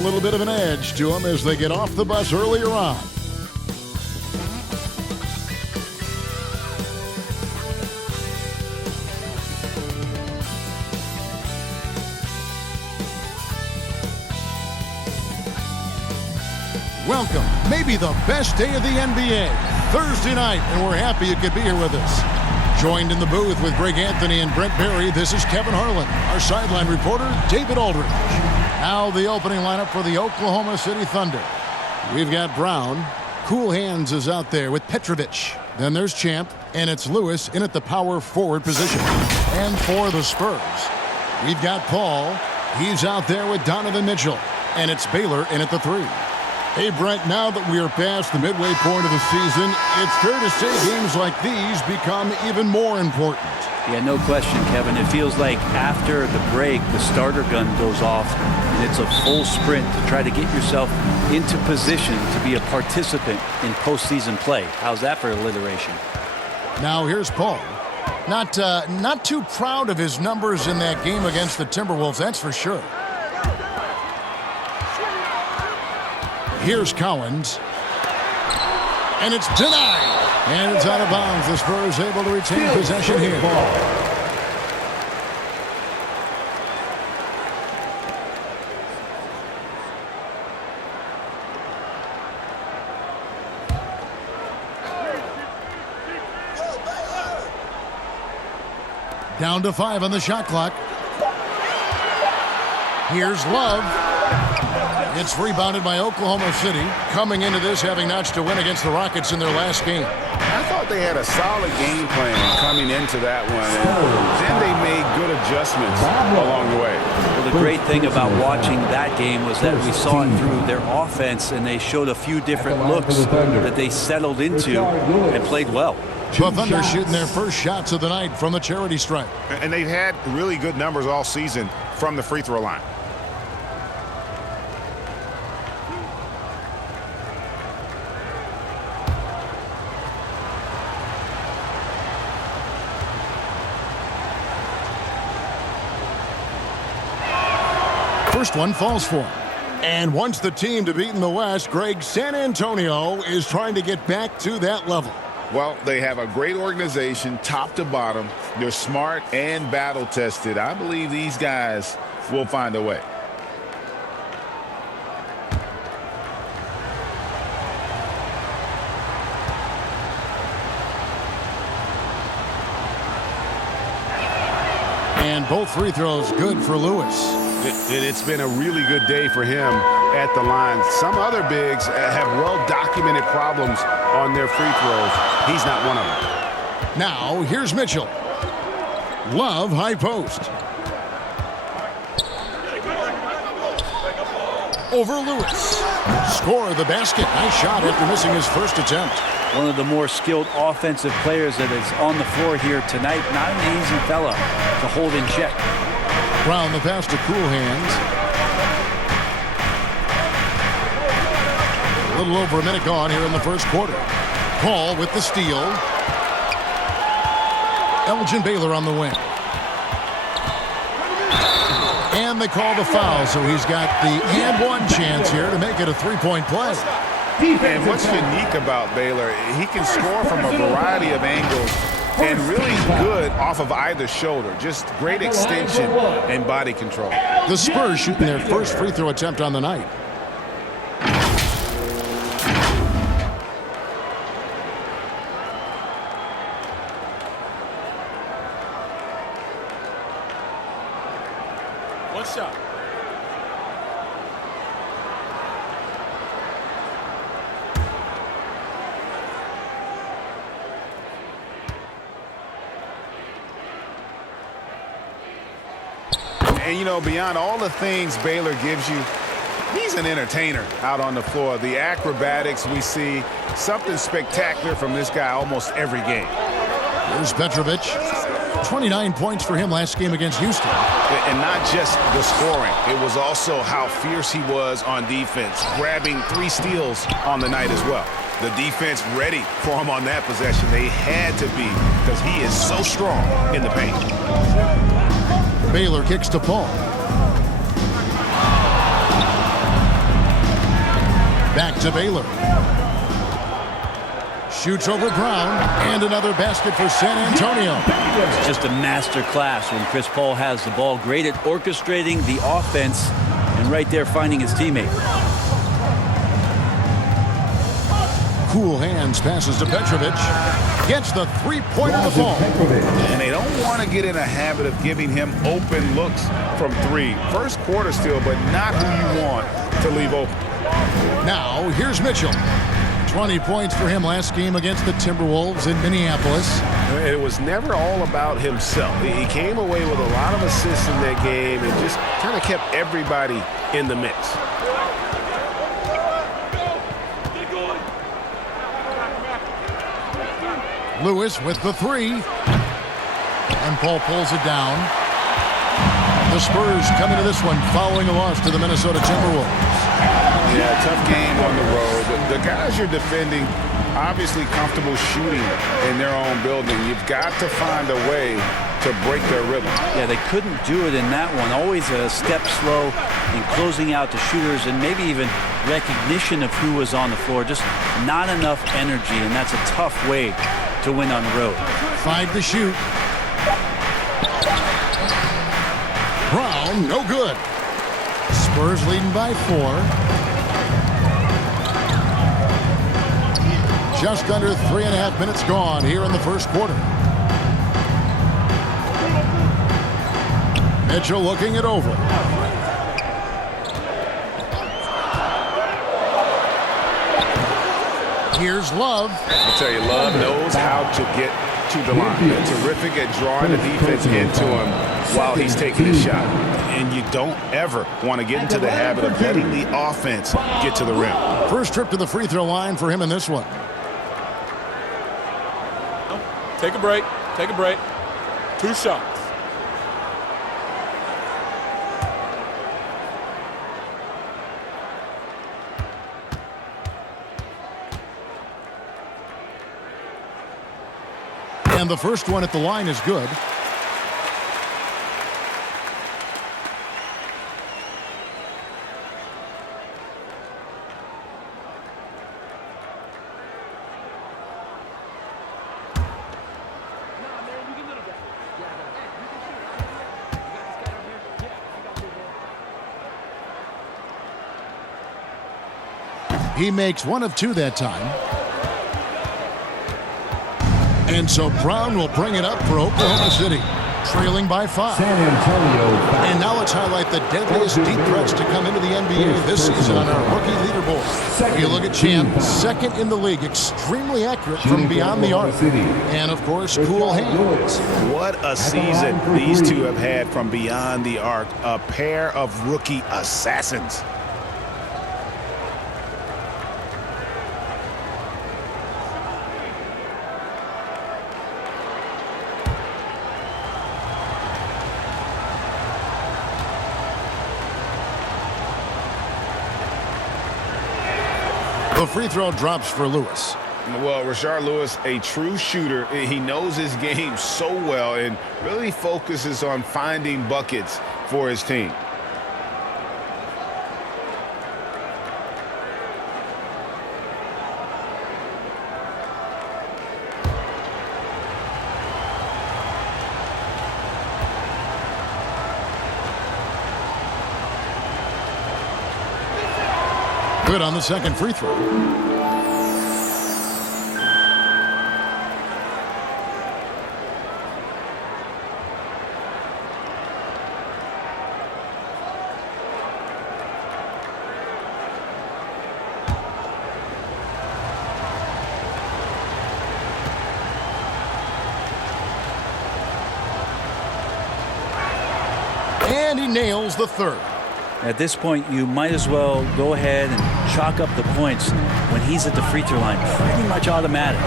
A little bit of an edge to them as they get off the bus earlier on. Welcome, maybe the best day of the NBA, Thursday night, and we're happy you could be here with us. Joined in the booth with Greg Anthony and Brent Barry, this is Kevin Harlan. Our sideline reporter, David Aldridge. Now the opening lineup for the Oklahoma City Thunder. We've got Brown. Cool Hands is out there with Petrovic. Then there's Champ, and it's Lewis in at the power forward position. And for the Spurs, we've got Paul. He's out there with Donovan Mitchell. And it's Baylor in at the 3. Hey, Brent, now that we are past the midway point of the season, it's fair to say games like these become even more important. Yeah, no question, Kevin. It feels like after the break, the starter gun goes off, and it's a full sprint to try to get yourself into position to be a participant in postseason play. How's that for alliteration? Now here's Paul. Not too proud of his numbers in that game against the Timberwolves, that's for sure. Here's Cowens. And it's denied. And it's out of bounds. The Spurs able to retain possession here. Down to 5 on the shot clock. Here's Love. It's rebounded by Oklahoma City, coming into this having notched a win against the Rockets in their last game. I thought they had a solid game plan coming into that one, and then they made good adjustments along the way. Well, the great thing about watching that game was that we saw it through their offense, and they showed a few different looks that they settled into and played well. The Thunder shooting their first shots of the night from the charity stripe. And they've had really good numbers all season from the free throw line. First one falls for him. And once the team to beat in the West, Greg, San Antonio is trying to get back to that level. Well, they have a great organization, top to bottom. They're smart and battle-tested. I believe these guys will find a way. And both free throws good for Lewis. It's been a really good day for him at the line. Some other bigs have well-documented problems on their free throws. He's not one of them. Now, here's Mitchell. Love, high post. Over Lewis. Score the basket. Nice shot after missing his first attempt. One of the more skilled offensive players that is on the floor here tonight. Not an easy fella to hold in check. Brown the pass to Cool Hands. A little over a minute gone here in the first quarter. Paul with the steal. Elgin Baylor on the wing. And they call the foul, so he's got the and one chance here to make it a three-point play. And what's unique about Baylor, he can score from a variety of angles and really good off of either shoulder. Just great extension and body control. The Spurs shooting their first free throw attempt on the night. What's up? And, you know, beyond all the things Baylor gives you, he's an entertainer out on the floor. The acrobatics we see, something spectacular from this guy almost every game. Here's Petrovic. 29 points for him last game against Houston. And not just the scoring. It was also how fierce he was on defense, grabbing 3 steals on the night as well. The defense ready for him on that possession. They had to be, because he is so strong in the paint. Baylor kicks to Paul. Back to Baylor. Shoots over Brown, and another basket for San Antonio. It's just a master class when Chris Paul has the ball. Great at orchestrating the offense and right there finding his teammate. Cool hands, passes to Petrovic. Gets the three-pointer to fall. And they don't want to get in a habit of giving him open looks from three. First quarter still, but not who you want to leave open. Now, here's Mitchell. 20 points for him last game against the Timberwolves in Minneapolis. It was never all about himself. He came away with a lot of assists in that game and just kind of kept everybody in the mix. Lewis with the three. And Paul pulls it down. The Spurs come into this one following a loss to the Minnesota Timberwolves. Yeah, tough game on the road. The guys you're defending, obviously comfortable shooting in their own building. You've got to find a way to break their rhythm. Yeah, they couldn't do it in that one. Always a step slow in closing out the shooters and maybe even recognition of who was on the floor. Just not enough energy, and that's a tough way to win on the road. 5 to shoot. Brown, no good. Spurs leading by 4. Just under 3.5 minutes gone here in the first quarter. Mitchell looking it over. Here's Love. I'll tell you, Love knows how to get to the line. They're terrific at drawing the defense into him while he's taking his shot. And you don't ever want to get into the habit of letting the offense get to the rim. First trip to the free throw line for him in this one. Take a break. Take a break. 2 shots. And the first one at the line is good. He makes 1 of 2 that time. And so Brown will bring it up for Oklahoma City, trailing by 5. San Antonio. And now let's highlight the deadliest deep threats to come into the NBA this season on our rookie leaderboard. You look at Champ, second in the league, extremely accurate from beyond the arc. And, of course, cool hands. What a season these two have had from beyond the arc. A pair of rookie assassins. The free throw drops for Lewis. Well, Rashard Lewis, a true shooter. He knows his game so well and really focuses on finding buckets for his team. Good on the second free throw. And he nails the third. At this point, you might as well go ahead and chalk up the points when he's at the free throw line. Pretty much automatic.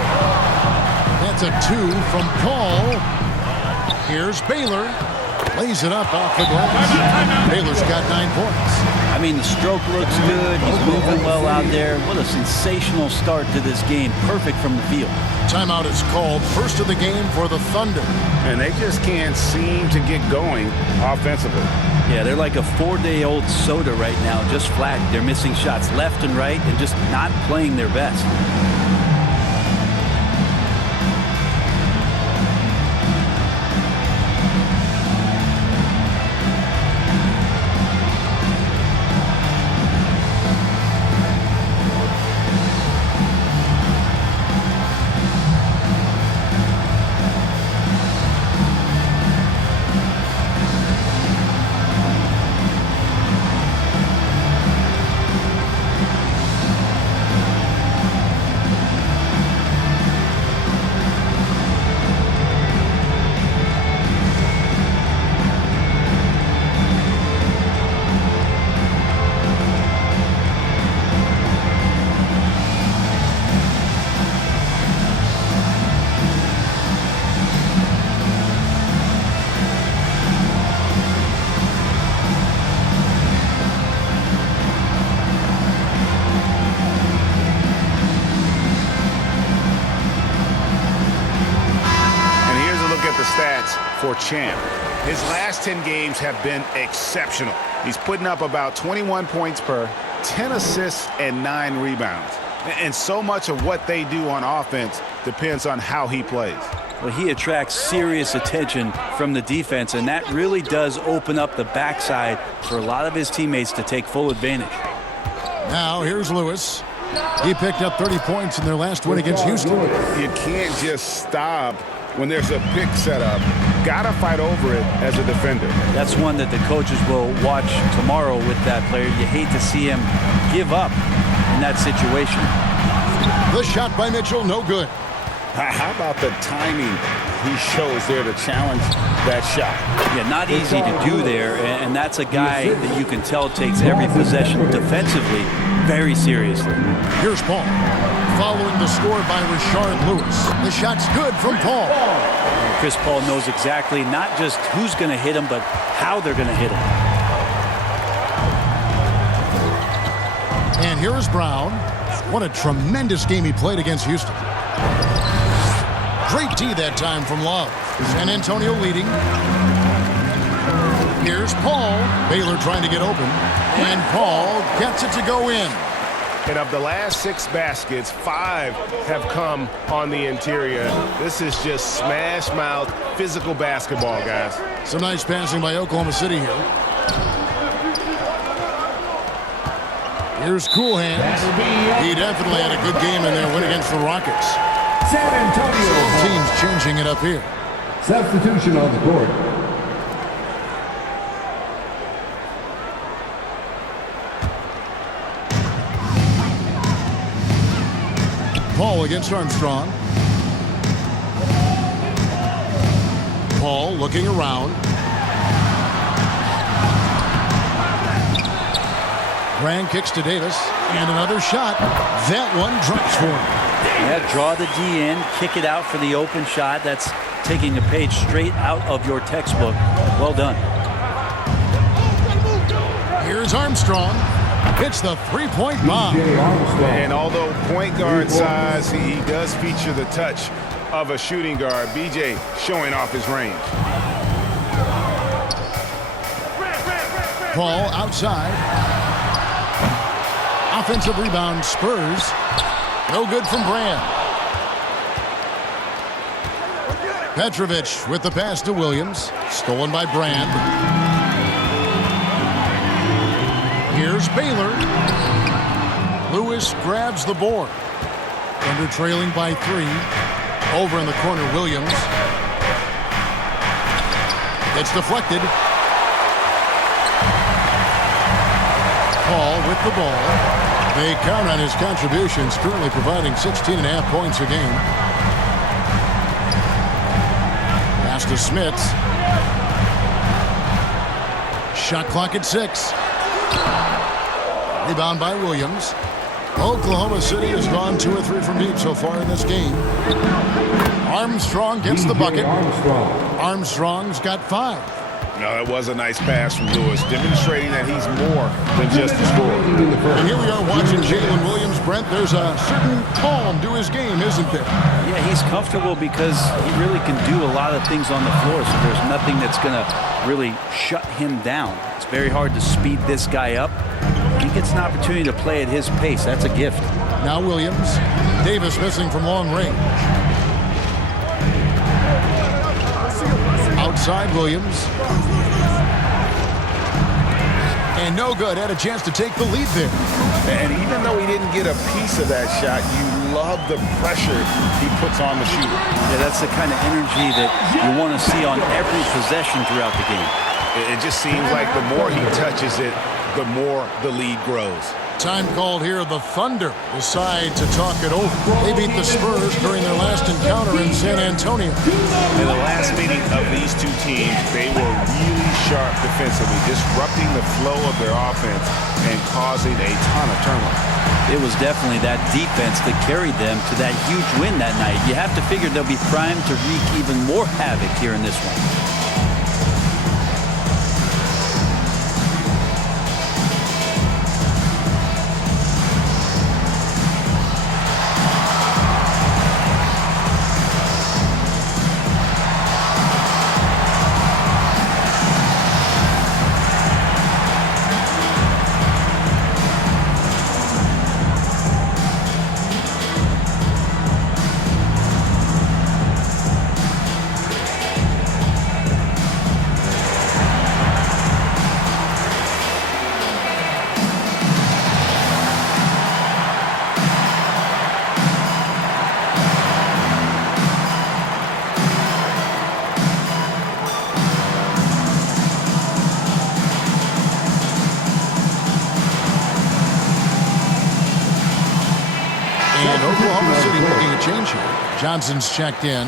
That's a 2 from Paul. Here's Baylor. Lays it up off the glass. Baylor's got 9 points. I mean, the stroke looks good. He's moving well out there. What a sensational start to this game. Perfect from the field. Timeout is called. First of the game for the Thunder. And they just can't seem to get going offensively. Yeah, they're like a 4-day-old soda right now, just flat. They're missing shots left and right and just not playing their best. For Champ. His last 10 games have been exceptional. He's putting up about 21 points per, 10 assists, and 9 rebounds. And so much of what they do on offense depends on how he plays. Well, he attracts serious attention from the defense, and that really does open up the backside for a lot of his teammates to take full advantage. Now, here's Lewis. He picked up 30 points in their last win against Houston. You can't just stop when there's a pick set up. Gotta fight over it as a defender. That's one that the coaches will watch tomorrow with that player. You hate to see him give up in that situation. The shot by Mitchell, no good. How about the timing he shows there to challenge that shot? Yeah, not easy to do there, and that's a guy that you can tell takes every possession defensively very seriously. Here's Paul. Following the score by Rashard Lewis. The shot's good from Paul. Chris Paul knows exactly not just who's going to hit him, but how they're going to hit him. And here is Brown. What a tremendous game he played against Houston. Great D that time from Love. San Antonio leading. Here's Paul. Baylor trying to get open. And Paul gets it to go in. And of the last 6 baskets, 5 have come on the interior. This is just smash-mouth, physical basketball, guys. Some nice passing by Oklahoma City here. Here's Cool Hands. He definitely had a good game in their win against the Rockets. San Antonio. So teams changing it up here. Substitution on the court. Paul against Armstrong. Paul looking around. Grant kicks to Davis. And another shot. That one drops for him. Yeah, draw the D in, kick it out for the open shot. That's taking a page straight out of your textbook. Well done. Here's Armstrong. Hits the three-point bomb. And although point guard size, he does feature the touch of a shooting guard. BJ showing off his range. Paul outside. Offensive rebound, Spurs. No good from Brand. Petrovic with the pass to Williams. Stolen by Brand. Here's Baylor. Lewis grabs the board. Thunder trailing by 3. Over in the corner, Williams. It's deflected. Paul with the ball. They count on his contributions, currently providing 16.5 points a game. Pass to Smith. Shot clock at 6. Rebound by Williams. Oklahoma City has gone 2 or 3 from deep so far in this game. Armstrong gets the bucket. Armstrong's got 5. No, that was a nice pass from Lewis, demonstrating that he's more than just a scorer. And here we are watching Jalen Williams, Brent. There's a certain calm to his game, isn't there? Yeah, he's comfortable because he really can do a lot of things on the floor, so there's nothing that's going to really shut him down. It's very hard to speed this guy up. He gets an opportunity to play at his pace. That's a gift. Now Williams. Davis missing from long range. Outside Williams. And no good. Had a chance to take the lead there. And even though he didn't get a piece of that shot, you love the pressure he puts on the shooter. Yeah, that's the kind of energy that you want to see on every possession throughout the game. It just seems like the more he touches it, the more the lead grows. Time called here. The Thunder decide to talk it over. They beat the Spurs during their last encounter in San Antonio. In the last meeting of these two teams, they were really sharp defensively, disrupting the flow of their offense and causing a ton of turnover. It was definitely that defense that carried them to that huge win that night. You have to figure they'll be primed to wreak even more havoc here in this one. Oklahoma City making a change here. Johnson's checked in.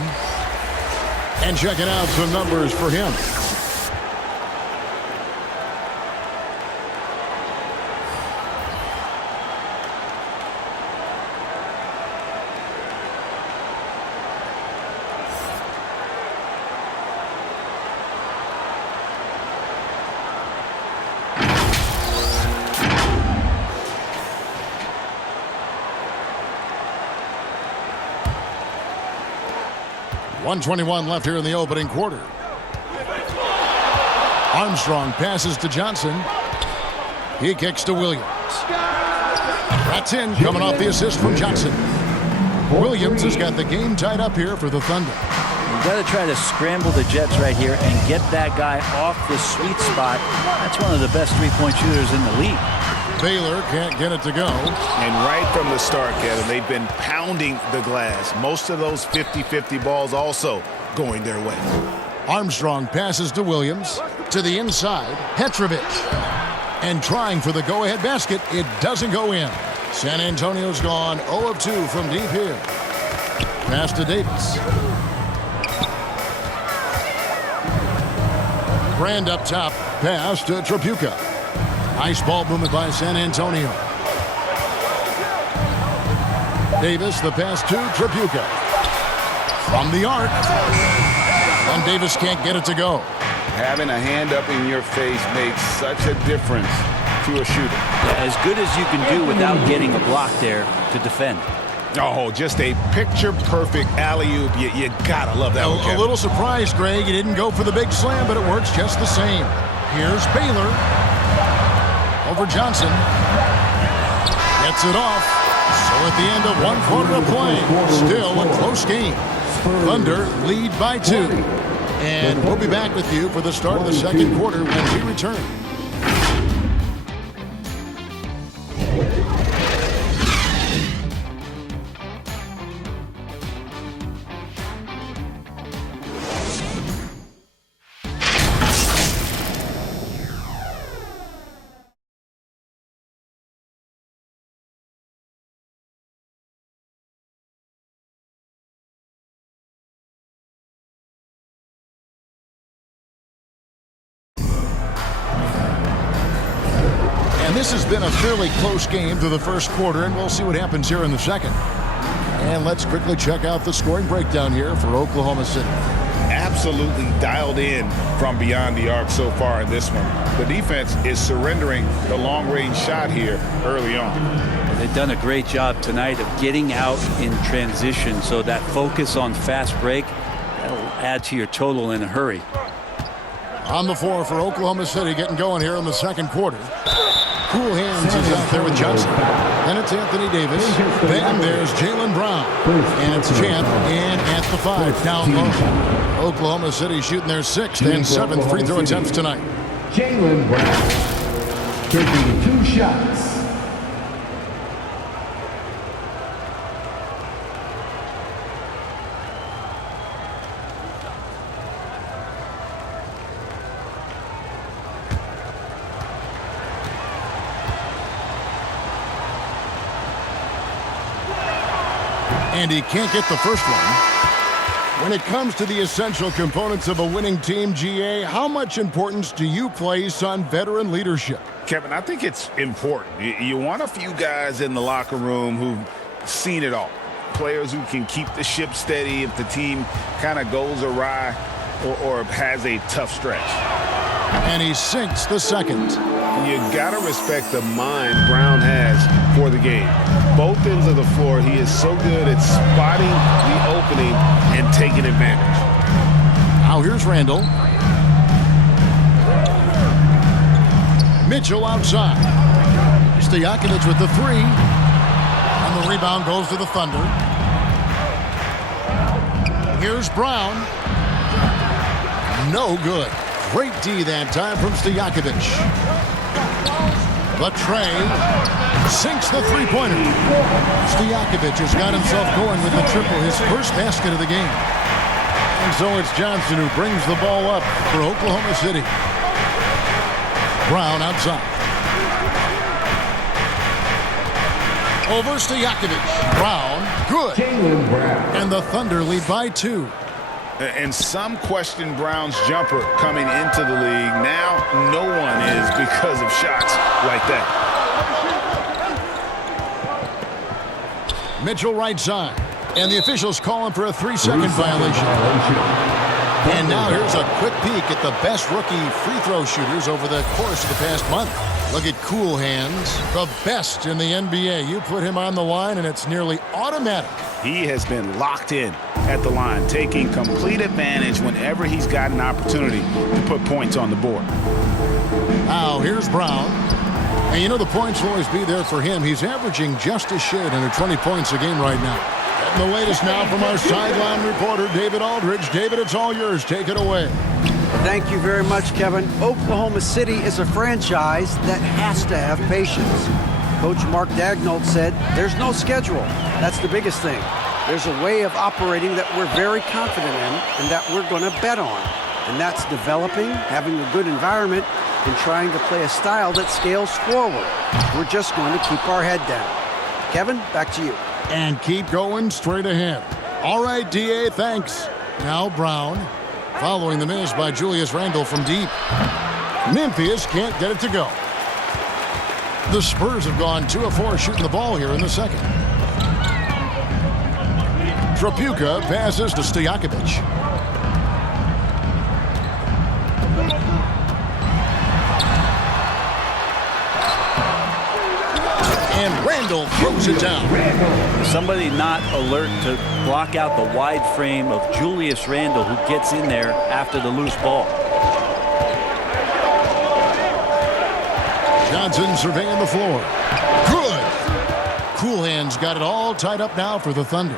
And checking out some numbers for him. .121 left here in the opening quarter. Armstrong passes to Johnson. He kicks to Williams. That's in, coming off the assist from Johnson. Williams has got the game tied up here for the Thunder. You've got to try to scramble the Jets right here and get that guy off the sweet spot. That's one of the best three-point shooters in the league. Baylor can't get it to go. And right from the start, Kevin, they've been pounding the glass. Most of those 50-50 balls also going their way. Armstrong passes to Williams. To the inside, Petrovic. And trying for the go-ahead basket. It doesn't go in. San Antonio's gone 0 of 2 from deep here. Pass to Davis. Brand up top. Pass to Tripucka. Nice ball movement by San Antonio. Davis, the pass to Tripucka. From the arc. And Davis can't get it to go. Having a hand up in your face makes such a difference to a shooter. As good as you can do without getting a block there to defend. Oh, just a picture-perfect alley-oop. You gotta love that one, A little surprised, Greg. He didn't go for the big slam, but it works just the same. Here's Baylor. Over Johnson. Gets it off. So at the end of one quarter of play, still a close game. Thunder lead by 2. And we'll be back with you for the start of the second quarter when we return. This has been a fairly close game through the first quarter, and we'll see what happens here in the second. And let's quickly check out the scoring breakdown here for Oklahoma City. absolutely dialed in from beyond the arc so far in this one. The defense is surrendering the long-range shot here early on. They've done a great job tonight of getting out in transition, so that focus on fast break, that'll add to your total in a hurry. On the floor for Oklahoma City, getting going here in the second quarter. Cool Hands is out there with Johnson. Then it's Anthony Davis. Then there's Jaylen Brown. And it's Champ in at the 5 down low. Oklahoma City shooting their 6th and 7th free throw attempts tonight. Jaylen Brown taking 2 shots. And he can't get the first one. When it comes to the essential components of a winning team, GA, how much importance do you place on veteran leadership? Kevin, I think it's important. You want a few guys in the locker room who've seen it all. Players who can keep the ship steady if the team kind of goes awry or has a tough stretch. And he sinks the second. You got to respect the mind Brown has for the game. Both ends of the floor, he is so good at spotting the opening and taking advantage. Now here's Randall. Mitchell outside. Stojakovic with the 3. And the rebound goes to the Thunder. Here's Brown. No good. Great D that time from Stojakovic. But Trey sinks the three-pointer. Stojakovic has got himself going with the triple, his first basket of the game. And so it's Johnson who brings the ball up for Oklahoma City. Brown outside. Over Stojakovic. Brown, good. Jaylen Brown. And the Thunder lead by 2. And some question Brown's jumper coming into the league. Now no one is because of shots like that. Mitchell right side. And the officials calling for a 3-second violation. And now here's a quick peek at the best rookie free throw shooters over the course of the past month. Look at Cool Hands, the best in the NBA. You put him on the line and it's nearly automatic. He has been locked in at the line, taking complete advantage whenever he's got an opportunity to put points on the board. Now here's Brown. And you know the points will always be there for him. He's averaging just a shade under 20 points a game right now. And the latest now from our sideline reporter, David Aldridge. David, it's all yours. Take it away. Thank you very much, Kevin. Oklahoma City is a franchise that has to have patience. Coach Mark Daigneault said there's no schedule. That's the biggest thing. There's a way of operating that we're very confident in and that we're going to bet on. And that's developing, having a good environment, and trying to play a style that scales forward. We're just going to keep our head down. Kevin, back to you. And keep going straight ahead. All right, DA, thanks. Now Brown, following the miss by Julius Randle from deep. Memphis can't get it to go. The Spurs have gone 2 of 4 shooting the ball here in the second. Trapuka passes to Stojakovic. And Randle throws it down. Somebody not alert to block out the wide frame of Julius Randle, who gets in there after the loose ball. Johnson surveying the floor. Good. Cool Hands got it all tied up now for the Thunder.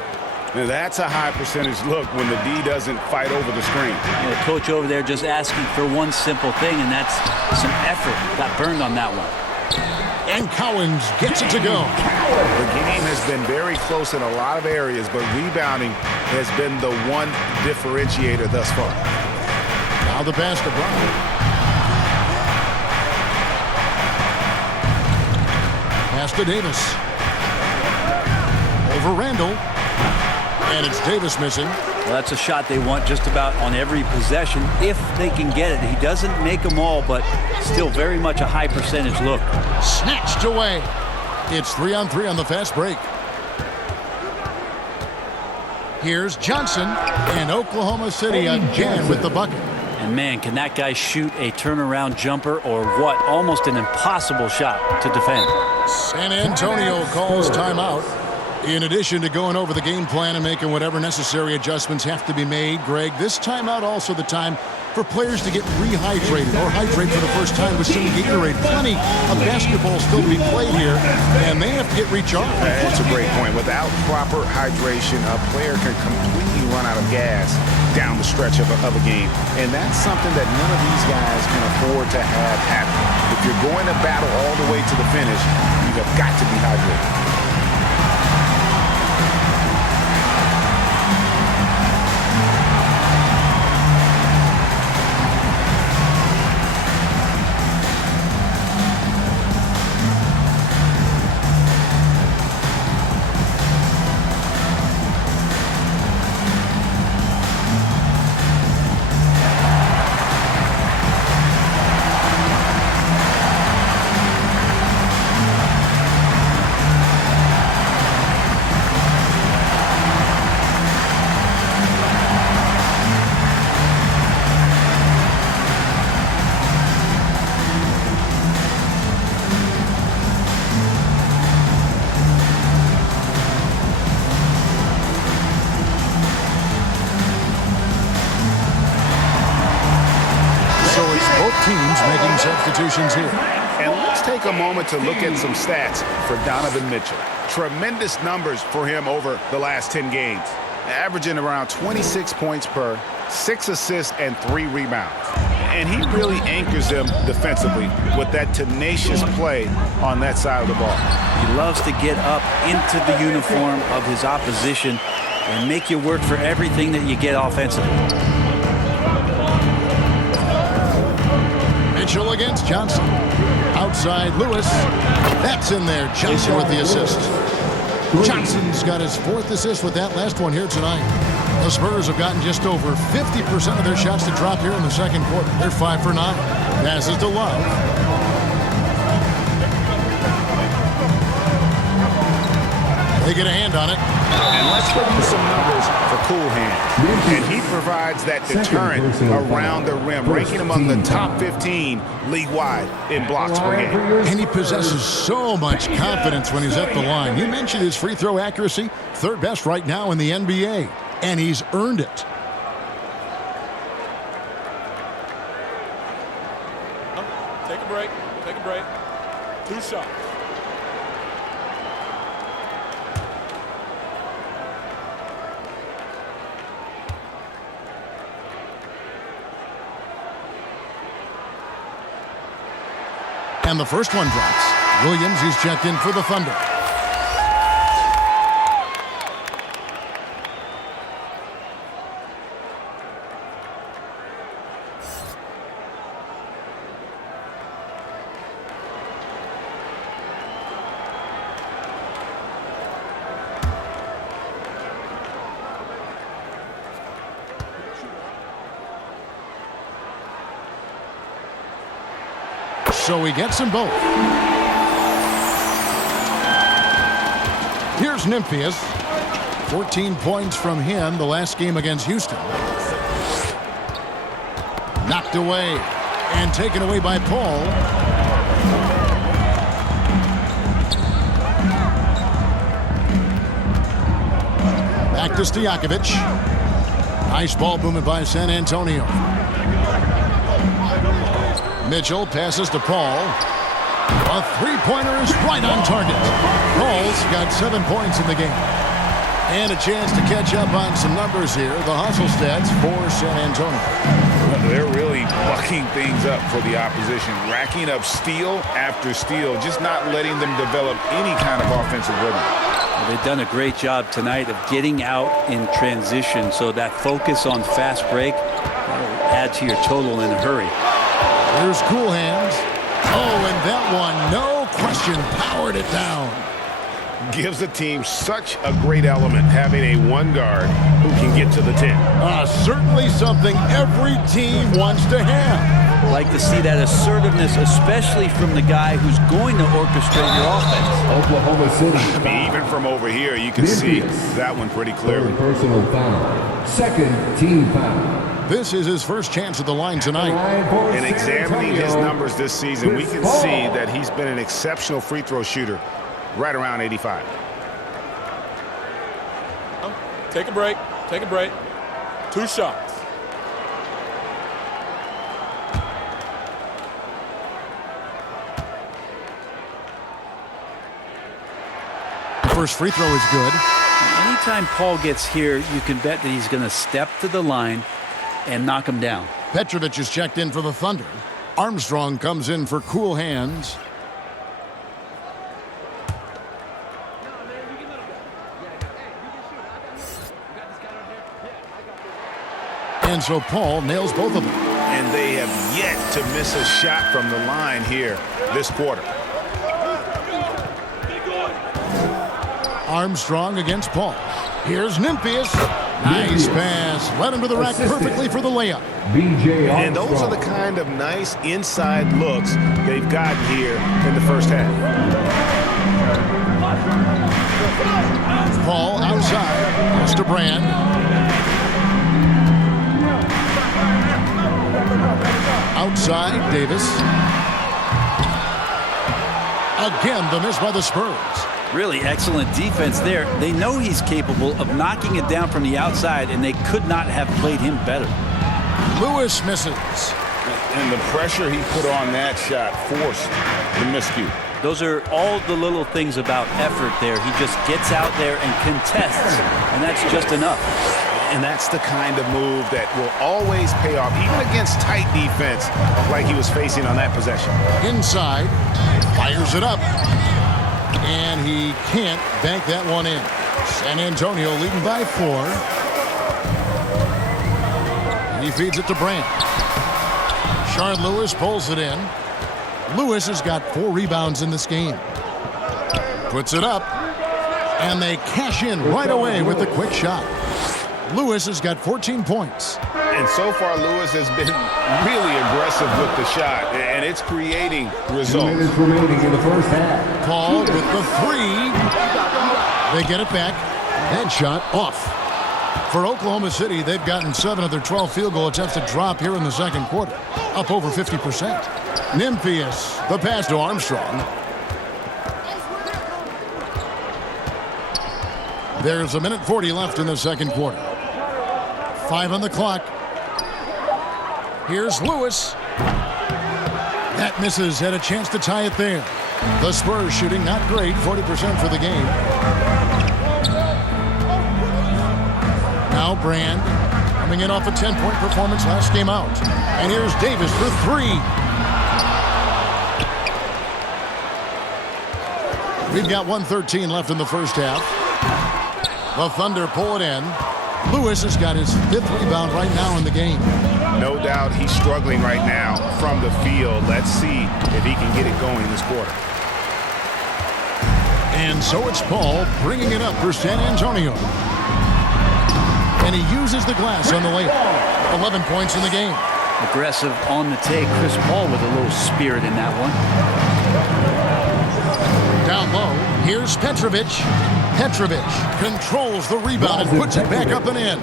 Now that's a high percentage look when the D doesn't fight over the screen. And the coach over there just asking for one simple thing, and that's some effort. Got burned on that one. And Cowens gets it to go. The game has been very close in a lot of areas, but rebounding has been the one differentiator thus far. Now the pass to Brown. Pass to Davis. Over Randle. And it's Davis missing. Well, that's a shot they want just about on every possession if they can get it. He doesn't make them all, but still very much a high percentage look. Snatched away. It's 3-on-3 on the fast break. Here's Johnson, and Oklahoma City again with the bucket. And man, can that guy shoot a turnaround jumper or what? Almost an impossible shot to defend. San Antonio calls timeout. In addition to going over the game plan and making whatever necessary adjustments have to be made, Greg, this timeout also the time for players to get rehydrated or hydrate for the first time with some Gatorade. Plenty of basketball still to be played here, and they have to get recharged. That's a great point. Without proper hydration, a player can completely run out of gas down the stretch of a game. And that's something that none of these guys can afford to have happen. If you're going to battle all the way to the finish, you have got to be hydrated. Teams making substitutions here. And let's take a moment to look at some stats for Donovan Mitchell. Tremendous numbers for him over the last 10 games. Averaging around 26 points per, 6 assists, and 3 rebounds. And he really anchors them defensively with that tenacious play on that side of the ball. He loves to get up into the uniform of his opposition and make you work for everything that you get offensively. Mitchell against Johnson. Outside Lewis. That's in there. Johnson with the assist. Johnson's got his 4th assist with that last one here tonight. The Spurs have gotten just over 50% of their shots to drop here in the second quarter. They're 5 for 9. Passes to Love. They get a hand on it. And let's look at some numbers for cool hands. And he provides that deterrent around the rim, ranking among the top 15 league-wide in blocks per game. And he possesses so much confidence when he's at the line. You mentioned his free throw accuracy, 3rd best right now in the NBA. And he's earned it. Take a break. Take a break. 2 shots. And the first one drops. Williams, he's checked in for the Thunder. So he gets them both. Here's Nymphius. 14 points from him the last game against Houston. Knocked away and taken away by Paul. Back to Stojakovic. Nice ball movement by San Antonio. Mitchell passes to Paul. A 3-pointer is right on target. Paul's got 7 points in the game. And a chance to catch up on some numbers here. The hustle stats for San Antonio. They're really bucking things up for the opposition, racking up steal after steal, just not letting them develop any kind of offensive rhythm. Well, they've done a great job tonight of getting out in transition, so that focus on fast break will add to your total in a hurry. Here's Cool Hands. Oh, and that one, no question, powered it down. Gives the team such a great element having a 1 guard who can get to the 10. Certainly something every team wants to have. Like to see that assertiveness, especially from the guy who's going to orchestrate your offense. Oklahoma City. I mean, even from over here, you can see that one pretty clearly. Third personal foul. Second team foul. This is his first chance at the line tonight. In examining his numbers this season, we can see that he's been an exceptional free throw shooter, right around 85. Take a break. Take a break. 2 shots. First free throw is good. Anytime Paul gets here, you can bet that he's going to step to the line and knock him down. Petrovic is checked in for the Thunder. Armstrong comes in for cool hands. And so Paul nails both of them. And they have yet to miss a shot from the line here this quarter. Armstrong against Paul. Here's Nymphius. Nice pass. Led him to the rack perfectly for the layup. B.J. And those are the kind of nice inside looks they've gotten here in the first half. Paul outside. Pass to Brand. Outside, Davis. Again, the miss by the Spurs. Really excellent defense there. They know he's capable of knocking it down from the outside, and they could not have played him better. Lewis misses. And the pressure he put on that shot forced the miscue. Those are all the little things about effort there. He just gets out there and contests, and that's just enough. And that's the kind of move that will always pay off, even against tight defense like he was facing on that possession. Inside. Fires it up. And he can't bank that one in. San Antonio leading by 4. And he feeds it to Brand. Shard Lewis pulls it in. Lewis has got 4 rebounds in this game. Puts it up. And they cash in right away with the quick shot. Lewis has got 14 points. And so far, Lewis has been really aggressive with the shot, and it's creating 2 results. minutes remaining in the first half. Paul with the 3. They get it back. That shot off. For Oklahoma City, they've gotten 7 of their 12 field goal attempts to drop here in the second quarter. Up over 50%. Nymphius, the pass to Armstrong. There's 1:40 left in the second quarter. 5 on the clock. Here's Lewis. That misses. Had a chance to tie it there. The Spurs shooting not great. 40% for the game. Now Brand coming in off a 10-point performance last game out. And here's Davis for 3. We've got 1:13 left in the first half. The Thunder pull it in. Lewis has got his 5th rebound right now in the game. No doubt he's struggling right now from the field. Let's see if he can get it going this quarter. And so it's Paul bringing it up for San Antonio. And he uses the glass on the layup. 11 points in the game. Aggressive on the take. Chris Paul with a little spirit in that one. Down low, here's Petrovic. Petrovic controls the rebound and puts it back up and in.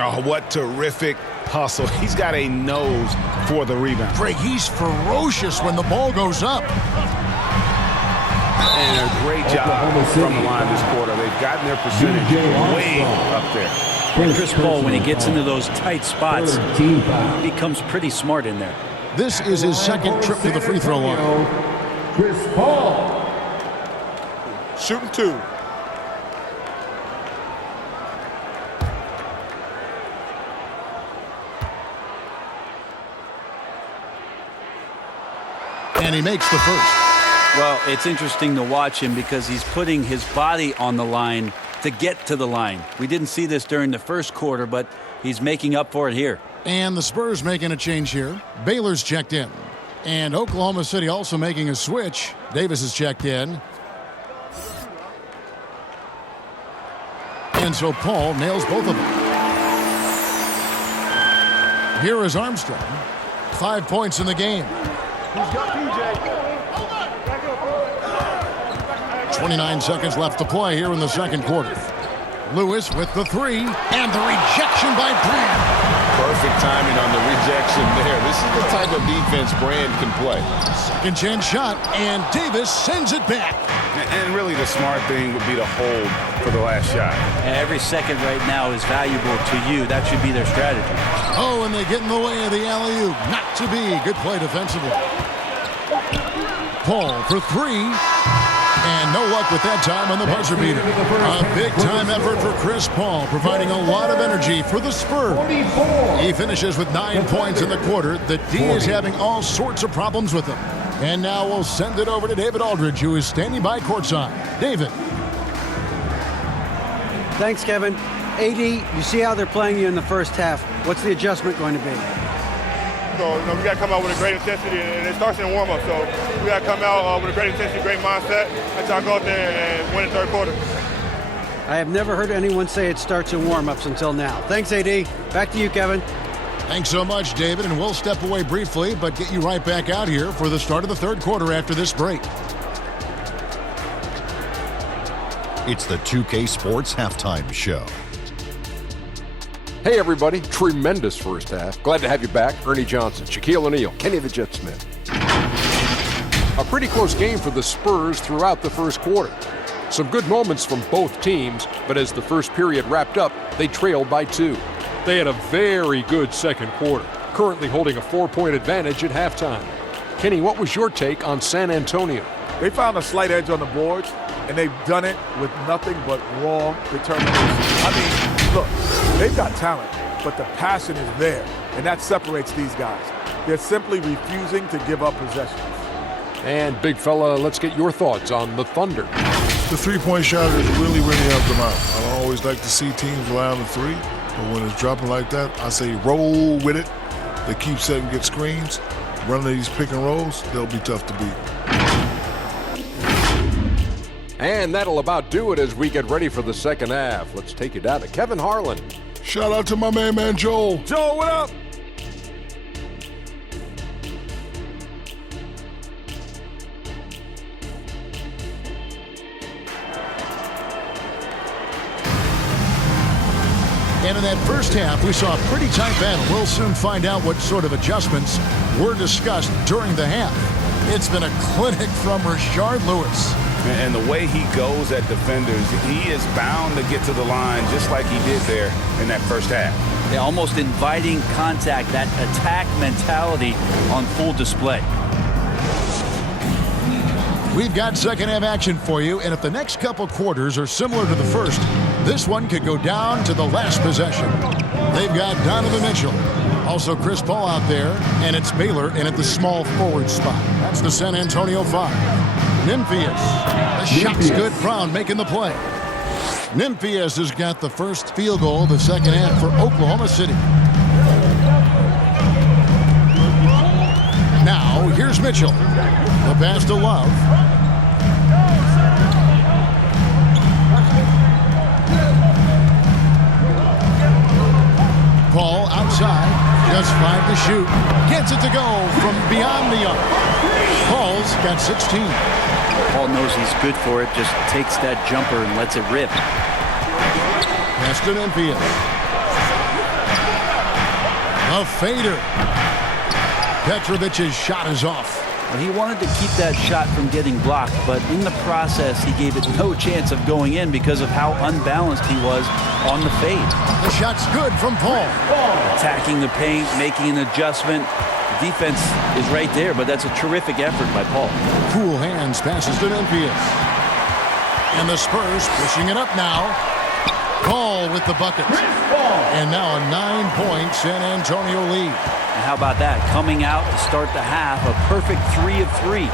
Oh, what terrific hustle. He's got a nose for the rebound. Greg, he's ferocious when the ball goes up. And a great job from the line this quarter. They've gotten their percentage way up there. And Chris Paul, when he gets into those tight spots, he becomes pretty smart in there. This is his second trip to the free throw line. Chris Paul. Shooting 2. And he makes the first. Well, it's interesting to watch him because he's putting his body on the line to get to the line. We didn't see this during the first quarter, but he's making up for it here. And the Spurs making a change here. Baylor's checked in. And Oklahoma City also making a switch. Davis is checked in. And so Paul nails both of them. Here is Armstrong. 5 points in the game. 29 seconds left to play here in the second quarter. Lewis with the three, and the rejection by Brand. Perfect timing on the rejection there. This is the type of defense Brand can play. Second chance shot, and Davis sends it back. And really the smart thing would be to hold for the last shot. Every second right now is valuable to you. That should be their strategy. Oh, and they get in the way of the alley-oop. Not to be. Good play defensively. Paul for three. And no luck with that time on the buzzer beater. A big-time effort for Chris Paul, providing a lot of energy for the Spurs. He finishes with 9 points in the quarter. The D is having all sorts of problems with him. And now we'll send it over to David Aldridge, who is standing by courtside. David. Thanks, Kevin. AD, you see how they're playing you in the first half. What's the adjustment going to be? So, we got to come out with a great intensity, and it starts in the warm-up. So we got to come out with a great intensity, great mindset, and try to go out there and win the third quarter. I have never heard anyone say it starts in warm-ups until now. Thanks, AD. Back to you, Kevin. Thanks so much, David, and we'll step away briefly, but get you right back out here for the start of the third quarter after this break. It's the 2K Sports Halftime Show. Hey everybody, tremendous first half. Glad to have you back. Ernie Johnson, Shaquille O'Neal, Kenny the Jet Smith. A pretty close game for the Spurs throughout the first quarter. Some good moments from both teams, but as the first period wrapped up, they trailed by 2. They had a very good second quarter, currently holding a 4-point advantage at halftime. Kenny, what was your take on San Antonio? They found a slight edge on the boards, and they've done it with nothing but raw determination. I mean, look, they've got talent, but the passion is there, and that separates these guys. They're simply refusing to give up possessions. And big fella, let's get your thoughts on the Thunder. The three-point shot has really helped them out. I don't always like to see teams rely on the three, but when it's dropping like that, I say roll with it. They keep setting, get screens, running these pick and rolls, they'll be tough to beat. And that'll about do it as we get ready for the second half. Let's take you down to Kevin Harlan. Shout out to my man Joel. Joel, what up? And in that first half, we saw a pretty tight battle. We'll soon find out what sort of adjustments were discussed during the half. It's been a clinic from Rashard Lewis. And the way he goes at defenders, he is bound to get to the line just like he did there in that first half. Yeah, almost inviting contact, that attack mentality on full display. We've got second half action for you, and if the next couple quarters are similar to the first, this one could go down to the last possession. They've got Donovan Mitchell. Also Chris Paul out there, and it's Baylor in at the small forward spot. That's the San Antonio 5. Nymphius. The shot's good. Brown making the play. Nymphius has got the first field goal of the second half for Oklahoma City. Now, here's Mitchell. The pass to Love. Paul outside. Just 5 to shoot. Gets it to go from beyond the arc. Paul's got 16. Paul knows he's good for it. Just takes that jumper and lets it rip. Pass to Nymphius. A fader. Petrovic's shot is off. Well, he wanted to keep that shot from getting blocked, but in the process, he gave it no chance of going in because of how unbalanced he was on the fade. The shot's good from Paul. Attacking the paint, making an adjustment. The defense is right there, but that's a terrific effort by Paul. Cool hands, passes to Nymphius. And the Spurs pushing it up now. Paul with the bucket. And now a 9-point San Antonio lead. And how about that? Coming out to start the half, a perfect 3 of 3.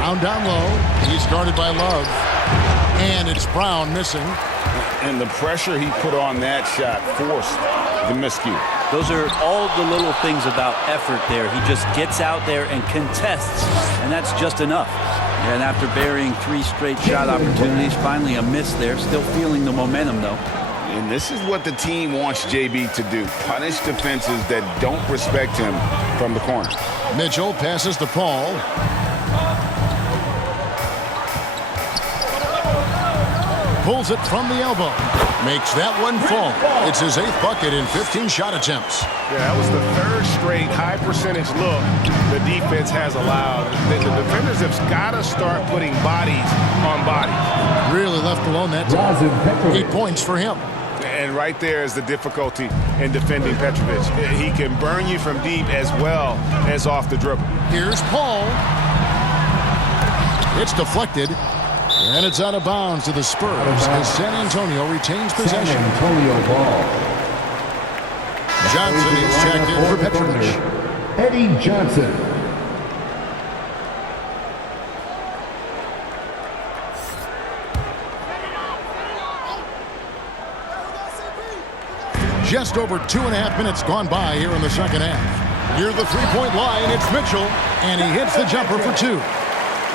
Brown down low. He's guarded by Love. And it's Brown missing. And the pressure he put on that shot forced the miscue. Those are all the little things about effort there. He just gets out there and contests, and that's just enough. And after burying 3 straight shot opportunities, finally a miss there. Still feeling the momentum, though. And this is what the team wants JB to do. Punish defenses that don't respect him from the corner. Mitchell passes to Paul. Pulls it from the elbow. Makes that one fall. It's his 8th bucket in 15 shot attempts. Yeah, that was the 3rd straight high percentage look the defense has allowed. The defenders have got to start putting bodies on bodies. Really left alone that time. 8 points for him. And right there is the difficulty in defending Petrovic. He can burn you from deep as well as off the dribble. Here's Paul. It's deflected. And it's out of bounds to the Spurs as San Antonio retains possession. San Antonio ball. Johnson is checked in for Petrovic. Eddie Johnson. Just over 2.5 minutes gone by here in the second half. Near the three-point line, it's Mitchell, and he hits the jumper for 2.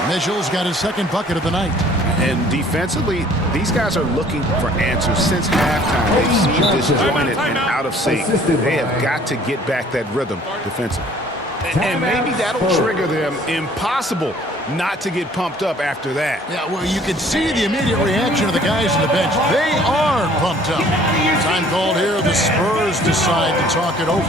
Mitchell's got his 2nd bucket of the night. And defensively, these guys are looking for answers since halftime. They seem disjointed and out of sync. They have got to get back that rhythm defensively. And maybe that'll trigger them. Impossible not to get pumped up after that. Yeah, well, you can see the immediate reaction of the guys on the bench. They are pumped up. Time called here. The Spurs decide to talk it over.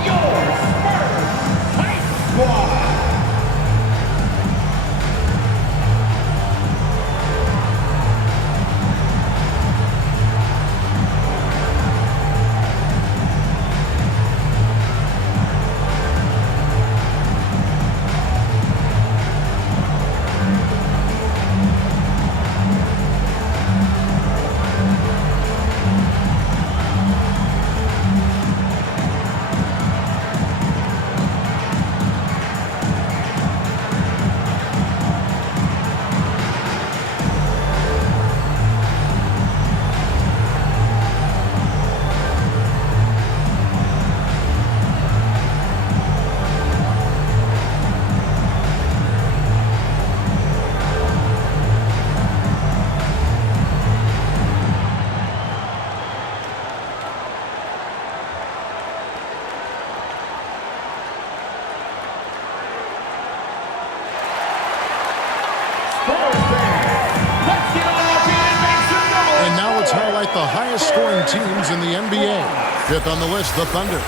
The highest scoring teams in the NBA. 5th on the list, the Thunder.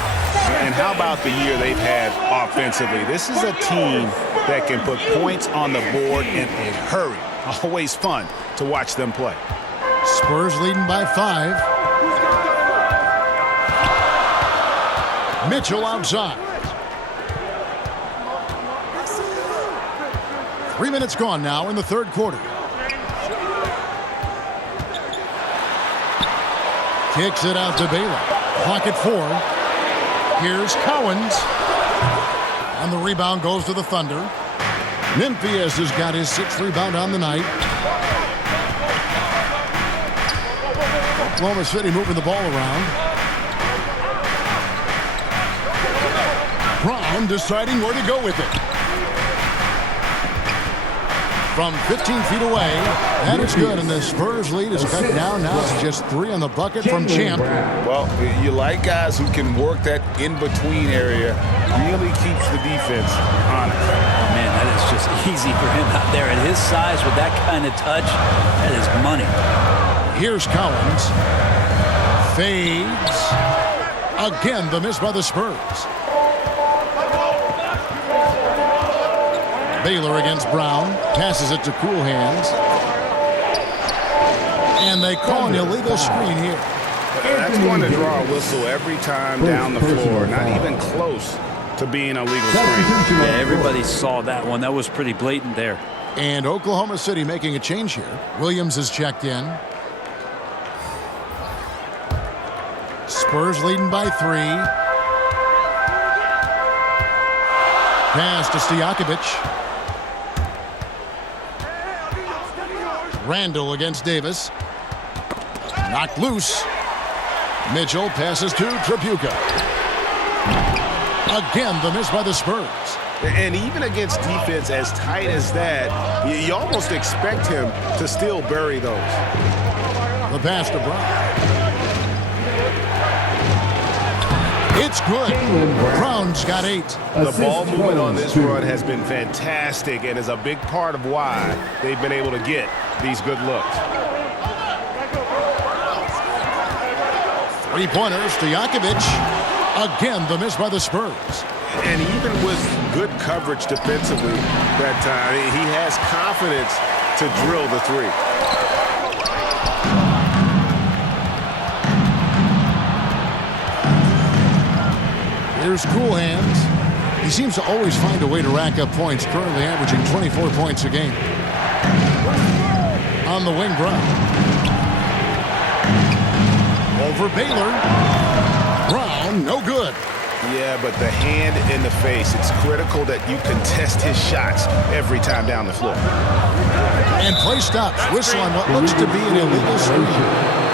And how about the year they've had offensively? This is a team that can put points on the board in a hurry. Always fun to watch them play. Spurs leading by 5. Mitchell outside. 3 minutes gone now in the 3rd quarter. Kicks it out to Baylor. Clock at 4. Here's Cowens. And the rebound goes to the Thunder. Memphis has got his 6th rebound on the night. Oklahoma City moving the ball around. Brown deciding where to go with it. From 15 feet away, and it's good, and the Spurs lead is cut down. Now it's just 3 on the bucket from Champ. Well, you like guys who can work that in-between area. Really keeps the defense honest. Oh, man, that is just easy for him out there. At his size, with that kind of touch, that is money. Here's Cowens. Fades. Again, the miss by the Spurs. Baylor against Brown. Passes it to Cool Hands. And they call an illegal screen here. That's going to draw a whistle every time down the floor. Not even close to being a legal screen. Yeah, everybody saw that one. That was pretty blatant there. And Oklahoma City making a change here. Williams is checked in. Spurs leading by 3. Pass to Stojakovic. Randall against Davis. Knocked loose. Mitchell passes to Tripucka. Again, the miss by the Spurs. And even against defense as tight as that, you almost expect him to still bury those. The pass to Brown. It's good. Brown's got 8. The ball movement on this run has been fantastic and is a big part of why they've been able to get these good looks. 3-pointers to Jakovic. Again, the miss by the Spurs. And even with good coverage defensively that time, he has confidence to drill the 3. Here's Cool Hands. He seems to always find a way to rack up points, currently averaging 24 points a game. On the wing, Brown. Over Baylor. Brown, no good. Yeah, but the hand in the face, it's critical that you contest his shots every time down the floor. And play stops. Whistle on what looks to be an illegal screen.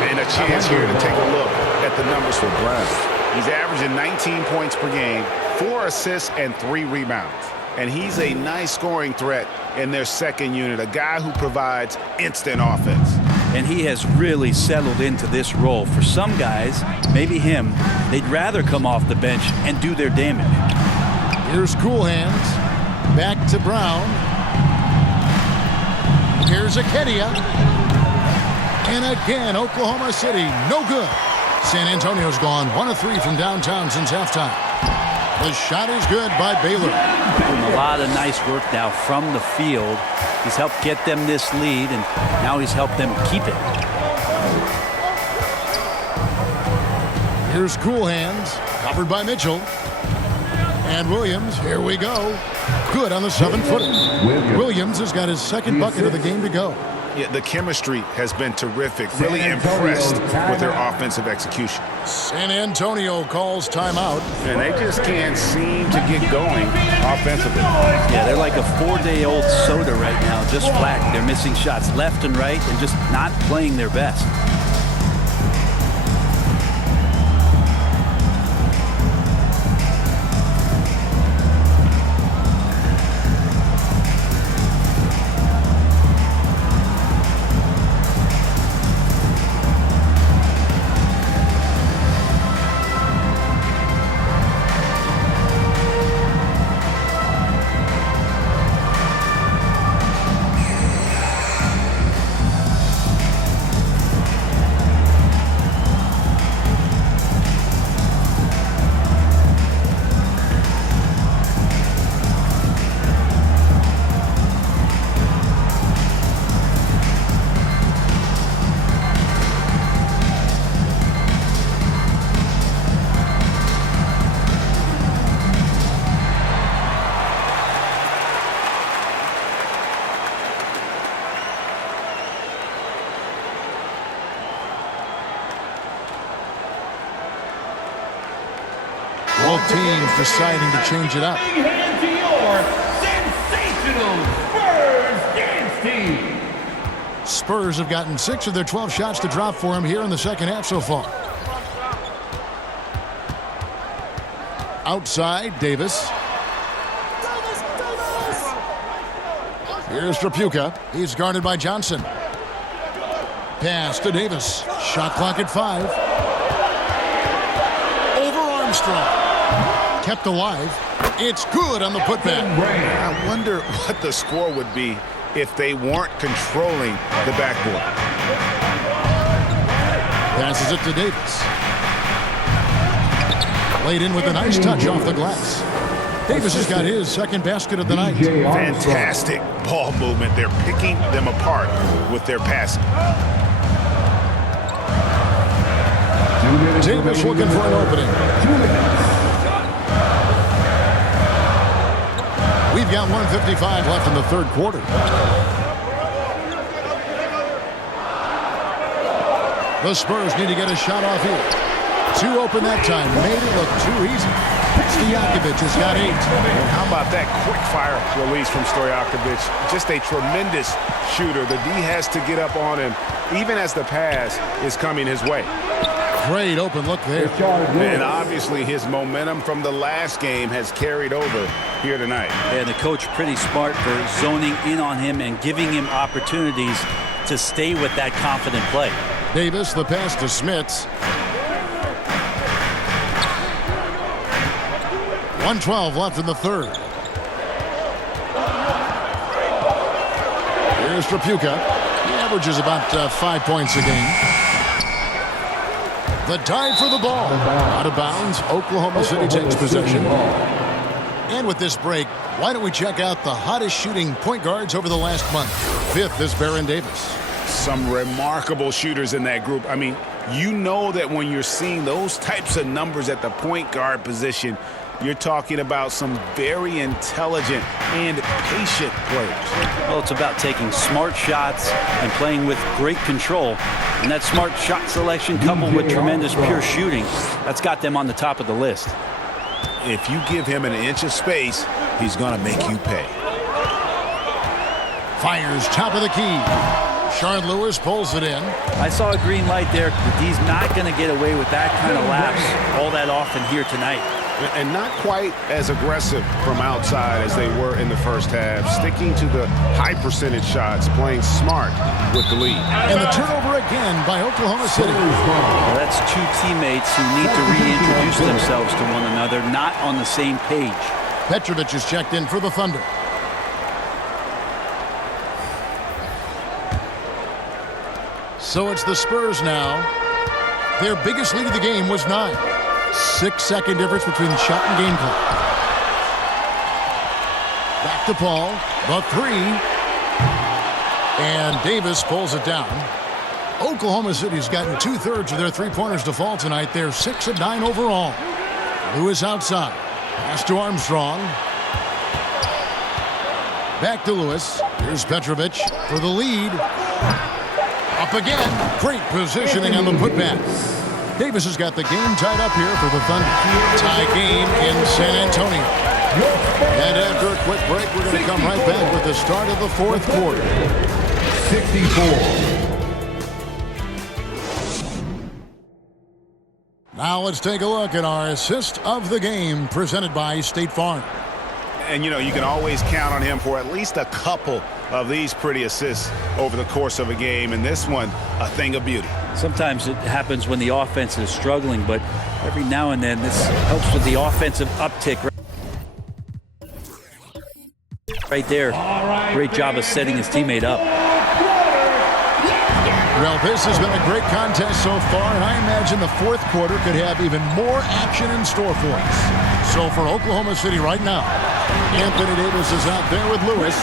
And a chance here to take a look at the numbers for Brown. He's averaging 19 points per game, 4 assists, and 3 rebounds. And he's a nice scoring threat in their second unit, a guy who provides instant offense. And he has really settled into this role. For some guys, maybe him, they'd rather come off the bench and do their damage. Here's Cool Hands. Back to Brown. Here's Akedia. And again, Oklahoma City, no good. San Antonio's gone 1 of 3 from downtown since halftime. The shot is good by Baylor. A lot of nice work now from the field. He's helped get them this lead, and now he's helped them keep it. Here's Cool Hands, covered by Mitchell. And Williams, here we go. Good on the 7-footer. Williams has got his second bucket of the game to go. Yeah, the chemistry has been terrific. Really impressed with their offensive execution. San Antonio calls timeout. And they just can't seem to get going offensively. Yeah, they're like a 4-day-old soda right now, just flat. They're missing shots left and right and just not playing their best. Both teams deciding to change it up. Hand to your sensational Spurs dance team. Spurs have gotten 6 of their 12 shots to drop for him here in the second half so far. Outside, Davis. Here's Trapuka. He's guarded by Johnson. Pass to Davis. Shot clock at 5. Over Armstrong. Kept alive. It's good on the putback. I wonder what the score would be if they weren't controlling the backboard. Passes it to Davis. Laid in with a nice touch off the glass. Davis has got his second basket of the night. Fantastic ball movement. They're picking them apart with their passing. Davis looking for an opening. We've got 1:55 left in the third quarter. The Spurs need to get a shot off here. 2 open that time. Made it look too easy. Stojakovic has got 8. And how about that quick fire release from Stojakovic? Just a tremendous shooter. The D has to get up on him, even as the pass is coming his way. Great open look there. And obviously his momentum from the last game has carried over here tonight. And the coach pretty smart for zoning in on him and giving him opportunities to stay with that confident play. Davis, the pass to Smits. 1:12 left in the third. Here's Trapuka. He averages about 5 points a game. The dive for the ball. Out of bounds. Oklahoma City takes possession. And with this break, why don't we check out the hottest shooting point guards over the last month? Fifth is Baron Davis. Some remarkable shooters in that group. I mean, you know that when you're seeing those types of numbers at the point guard position, you're talking about some very intelligent and patient players. Well, it's about taking smart shots and playing with great control. And that smart shot selection coupled with tremendous pure shooting, that's got them on the top of the list. If you give him an inch of space, he's going to make you pay. Fires top of the key. Sean Lewis pulls it in. I saw a green light there. The D's not going to get away with that kind of lapse all that often here tonight. And not quite as aggressive from outside as they were in the first half, sticking to the high percentage shots, playing smart with the lead. And the turnover again by Oklahoma City. Well, that's two teammates who need to reintroduce themselves to one another, not on the same page. Petrovic is checked in for the Thunder. So it's the Spurs now. Their biggest lead of the game was 9. 6-second difference between shot and game clock. Back to Paul. The 3. And Davis pulls it down. Oklahoma City's gotten 2/3 of their three-pointers to fall tonight. They're 6 of 9 overall. Lewis outside. Pass to Armstrong. Back to Lewis. Here's Petrovic for the lead. Up again. Great positioning on the putback. Davis has got the game tied up here for the Thunder. Tie game in San Antonio. And after a quick break, we're going to come right back with the start of the fourth quarter. 64. Now let's take a look at our assist of the game presented by State Farm. And, you know, you can always count on him for at least a couple of these pretty assists over the course of a game. And this one, a thing of beauty. Sometimes it happens when the offense is struggling, but every now and then this helps with the offensive uptick. Right there. Great job of setting his teammate up. Well, this has been a great contest so far, and I imagine the fourth quarter could have even more action in store for us. So for Oklahoma City right now, Anthony Davis is out there with Lewis.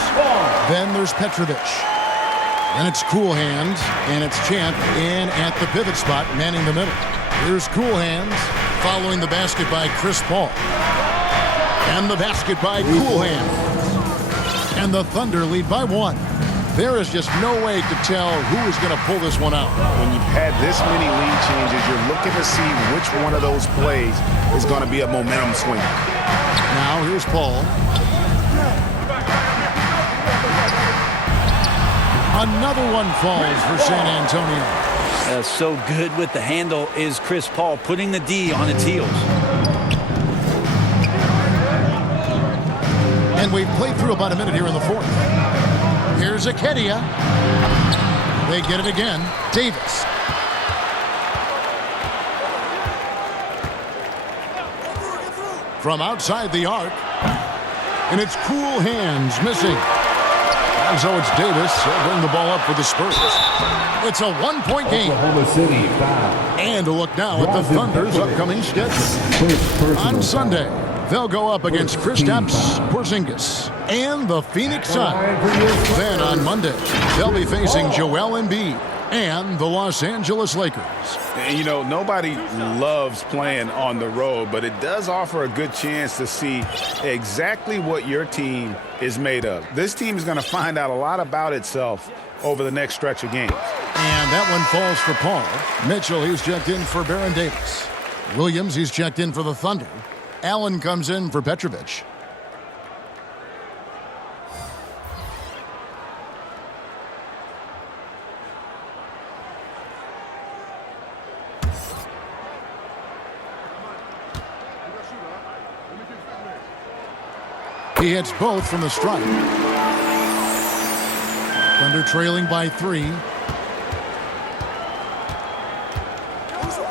Then there's Petrovic. Then it's Cool Hands, and it's Champ in at the pivot spot, manning the middle. Here's Cool Hands, following the basket by Chris Paul. And the basket by Cool Hands. And the Thunder lead by 1. There is just no way to tell who is going to pull this one out. When you've had this many lead changes, you're looking to see which one of those plays is going to be a momentum swing. Now here's Paul. Another one falls for San Antonio. So good with the handle is Chris Paul, putting the D on its heels. And we've played through about a minute here in the fourth. Here's Akedia. They get it again. Davis. From outside the arc. And it's Cool Hands missing. And so it's Davis. He'll bring the ball up for the Spurs. It's a one-point game. Oklahoma City foul. And a look now at the Thunder's upcoming schedule. On Sunday, they'll go up against Kristaps Porzingis and the Phoenix Suns. Then on Monday, they'll be facing Joel Embiid and the Los Angeles Lakers. And, you know, nobody loves playing on the road, but it does offer a good chance to see exactly what your team is made of. This team is going to find out a lot about itself over the next stretch of games. And that one falls for Paul. Mitchell, he's checked in for Baron Davis. Williams, he's checked in for the Thunder. Allen comes in for Petrovic. He hits both from the strike. Thunder trailing by 3.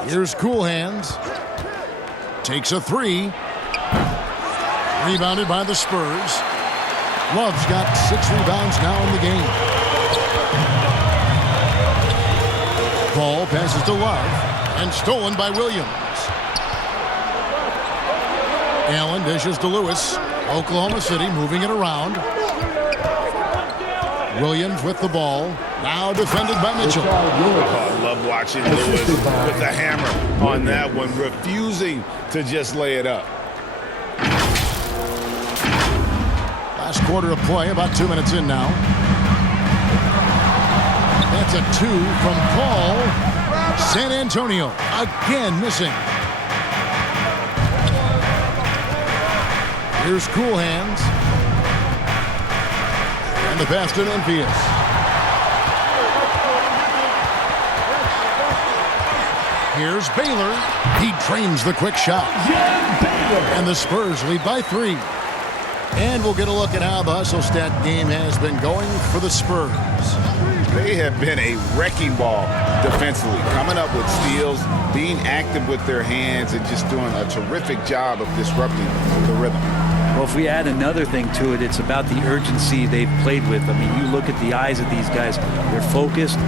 Here's Cool Hands. Takes a 3. Rebounded by the Spurs. Love's got 6 rebounds now in the game. Ball passes to Love and stolen by Williams. Allen dishes to Lewis. Oklahoma City moving it around. Williams with the ball. Now defended by Mitchell. I love watching Lewis with the hammer on that one, refusing to just lay it up. Last quarter of play, about 2 minutes in now. That's a 2 from Paul. San Antonio again missing. Here's Cool Hands. And the pass to Memphis. Here's Baylor. He trains the quick shot. And the Spurs lead by 3. And we'll get a look at how the hustle stat game has been going for the Spurs. They have been a wrecking ball defensively, coming up with steals, being active with their hands, and just doing a terrific job of disrupting the rhythm. Well, if we add another thing to it, it's about the urgency they've played with. I mean, you look at the eyes of these guys. They're focused,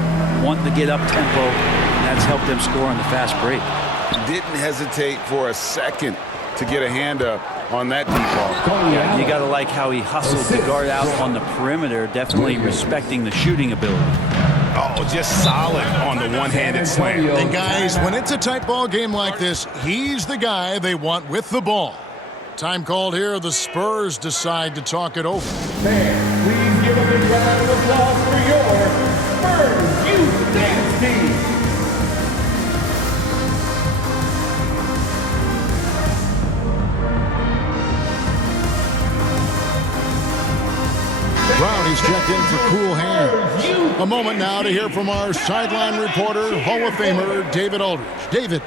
wanting to get up tempo, and that's helped them score on the fast break. Didn't hesitate for a second to get a hand up on that deep ball. Yeah, you got to like how he hustled the guard out on the perimeter, definitely respecting the shooting ability. Oh, just solid on the one-handed slam. And guys, when it's a tight ball game like this, he's the guy they want with the ball. Time called here. The Spurs decide to talk it over. Fans, please give a big round of applause for your Spurs Youth Dance Team. Brown, he's checked in for Cool Hands. A moment now to hear from our sideline reporter, Hall of Famer David Aldridge. David.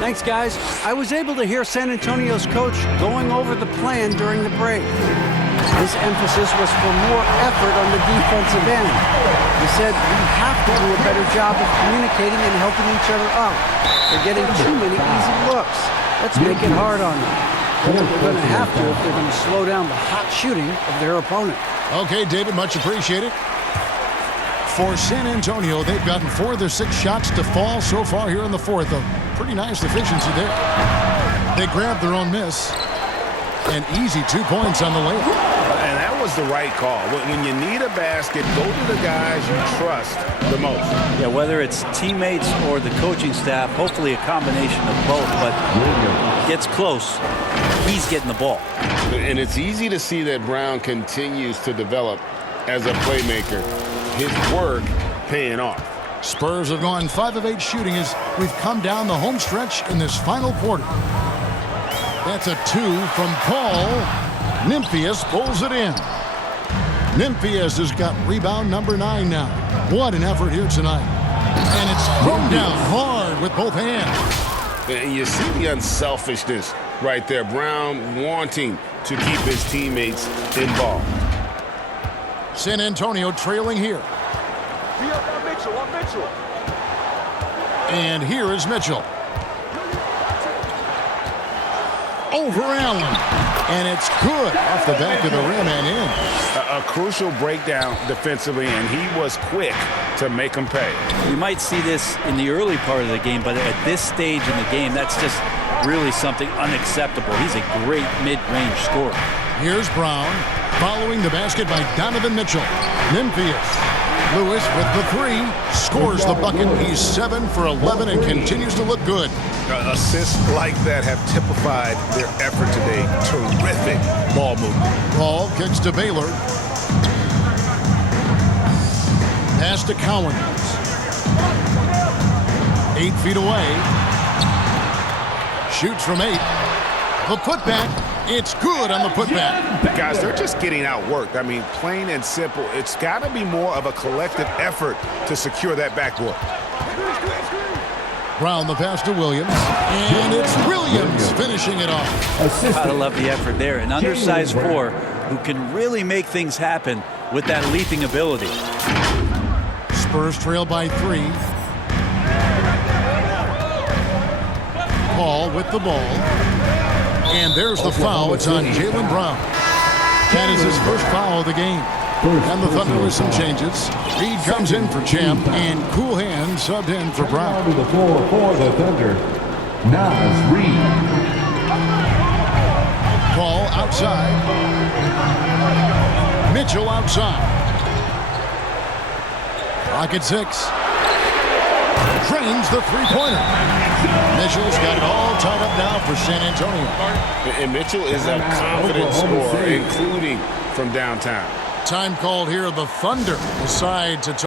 Thanks, guys. I was able to hear San Antonio's coach going over the plan during the break. His emphasis was for more effort on the defensive end. He said we have to do a better job of communicating and helping each other out. They're getting too many easy looks. Let's make it hard on them. They're going to have to if they're going to slow down the hot shooting of their opponent. Okay, David, much appreciated. For San Antonio, they've gotten 4 of their 6 shots to fall so far here in the fourth. A pretty nice efficiency there. They grabbed their own miss. An easy 2 points on the layup. And that was the right call. When you need a basket, go to the guys you trust the most. Yeah, whether it's teammates or the coaching staff, hopefully a combination of both, but gets close, he's getting the ball. And it's easy to see that Brown continues to develop as a playmaker. His work paying off. Spurs have gone 5 of 8 shooting as we've come down the home stretch in this final quarter. That's a 2 from Paul. Memphis pulls it in. Memphis has got rebound number 9 now. What an effort here tonight. And it's thrown down hard with both hands. And you see the unselfishness right there. Brown wanting to keep his teammates involved. San Antonio trailing here. And here is Mitchell. Over Allen. And it's good off the back of the rim and in. A crucial breakdown defensively, and he was quick to make them pay. We might see this in the early part of the game, but at this stage in the game, that's just really something unacceptable. He's a great mid-range scorer. Here's Brown following the basket by Donovan Mitchell. Memphis. Lewis with the 3. Scores the bucket. He's 7 for 11 and continues to look good. Assists like that have typified their effort today. Terrific ball movement. Ball kicks to Baylor. Pass to Cowens. 8 feet away. Shoots from 8. The putback. It's good on the putback. Guys, they're just getting outworked. I mean, plain and simple. It's got to be more of a collective effort to secure that backboard. Brown the pass to Williams. And it's Williams finishing it off. Gotta love the effort there. An undersized 4 who can really make things happen with that leaping ability. Spurs trail by 3. Paul with the ball. And there's the foul. It's on Jaylen Brown. That is his first foul of the game. And the Thunder with some changes. Reed comes in for Champ, and Cool Hand subbed in for Brown. To the floor for the Thunder, Nas Reed. Ball outside. Mitchell outside. Clock at 6. Drains the three-pointer. Mitchell's got it all tied up now for San Antonio. And Mitchell is a confident scorer, including from downtown. Time called here. The Thunder decide to